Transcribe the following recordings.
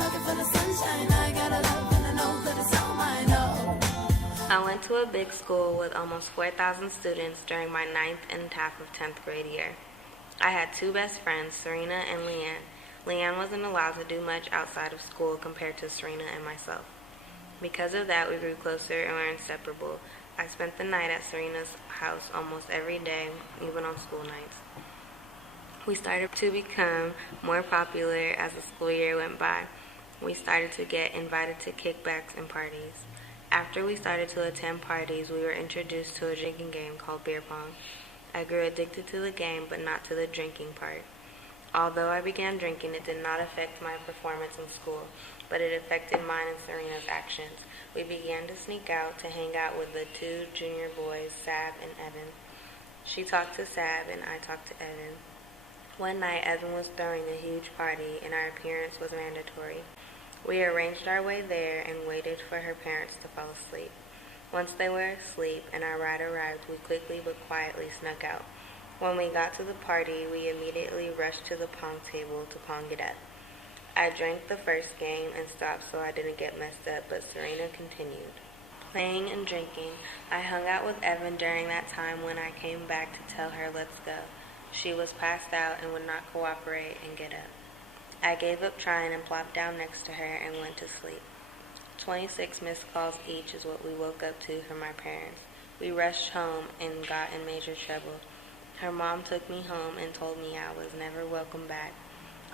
pocket full of sunshine. I got a love and I know that it's all mine. Oh. I went to a big school with almost 4,000 students during my 9th and half of 10th grade year. I had two best friends, Serena and Leanne. Leanne wasn't allowed to do much outside of school compared to Serena and myself. Because of that, we grew closer and were inseparable. I spent the night at Serena's house almost every day, even on school nights. We started to become more popular as the school year went by. We started to get invited to kickbacks and parties. After we started to attend parties, we were introduced to a drinking game called beer pong. I grew addicted to the game, but not to the drinking part. Although I began drinking, it did not affect my performance in school, but it affected mine and Serena's actions. We began to sneak out to hang out with the two junior boys, Sab and Evan. She talked to Sab and I talked to Evan. One night, Evan was throwing a huge party and our appearance was mandatory. We arranged our way there and waited for her parents to fall asleep. Once they were asleep and our ride arrived, we quickly but quietly snuck out. When we got to the party, we immediately rushed to the pong table to pong it up. I drank the first game and stopped so I didn't get messed up, but Serena continued. Playing and drinking, I hung out with Evan during that time when I came back to tell her let's go. She was passed out and would not cooperate and get up. I gave up trying and plopped down next to her and went to sleep. 26 missed calls each is what we woke up to from our parents. We rushed home and got in major trouble. Her mom took me home and told me I was never welcome back.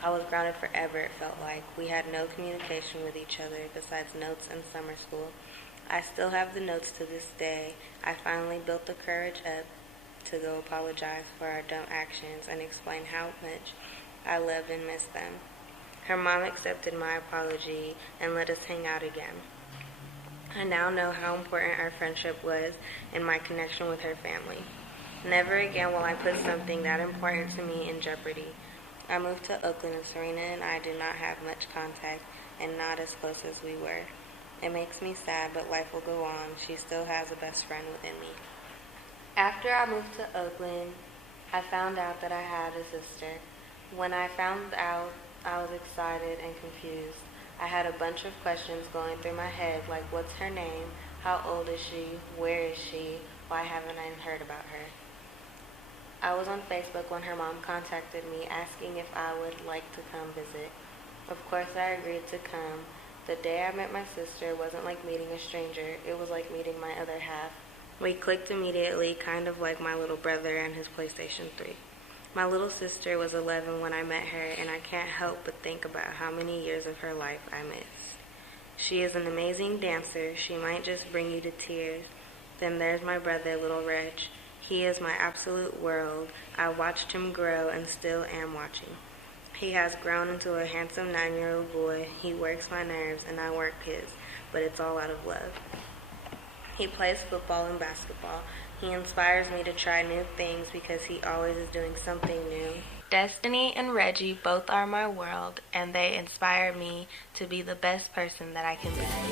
I was grounded forever, it felt like. We had no communication with each other besides notes in summer school. I still have the notes to this day. I finally built the courage up to go apologize for our dumb actions and explain how much I loved and missed them. Her mom accepted my apology and let us hang out again. I now know how important our friendship was and my connection with her family. Never again will I put something that important to me in jeopardy. I moved to Oakland and Serena and I did not have much contact and not as close as we were. It makes me sad, but life will go on. She still has a best friend within me. After I moved to Oakland, I found out that I had a sister. When I found out, I was excited and confused. I had a bunch of questions going through my head, like what's her name, how old is she, where is she, why haven't I heard about her? I was on Facebook when her mom contacted me asking if I would like to come visit. Of course I agreed to come. The day I met my sister wasn't like meeting a stranger, it was like meeting my other half. We clicked immediately, kind of like my little brother and his PlayStation 3. My little sister was 11 when I met her, and I can't help but think about how many years of her life I missed. She is an amazing dancer. She might just bring you to tears. Then there's my brother, little Reg. He is my absolute world. I watched him grow and still am watching. He has grown into a handsome 9-year-old boy. He works my nerves and I work his, but it's all out of love. He plays football and basketball. He inspires me to try new things because he always is doing something new. Destiny and Reggie both are my world, and they inspire me to be the best person that I can be.